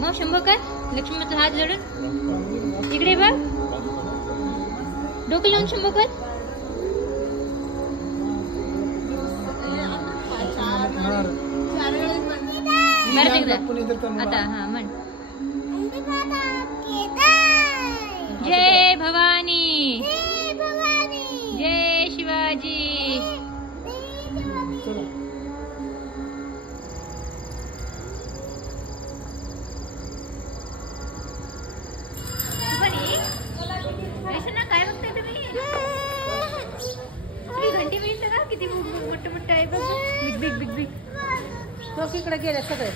मग शंभो कर लक्ष्मी माता हात जोडून इकडे बघ डोकं लावून शंभो कर आता हा म्हण जय भवानी जय शिवाजी काय बघताय तुम्ही घंटी मिळते का किती मोठं मोठं आहे बघ बिग बिग बिग बिग तो इकडे गेले सगळे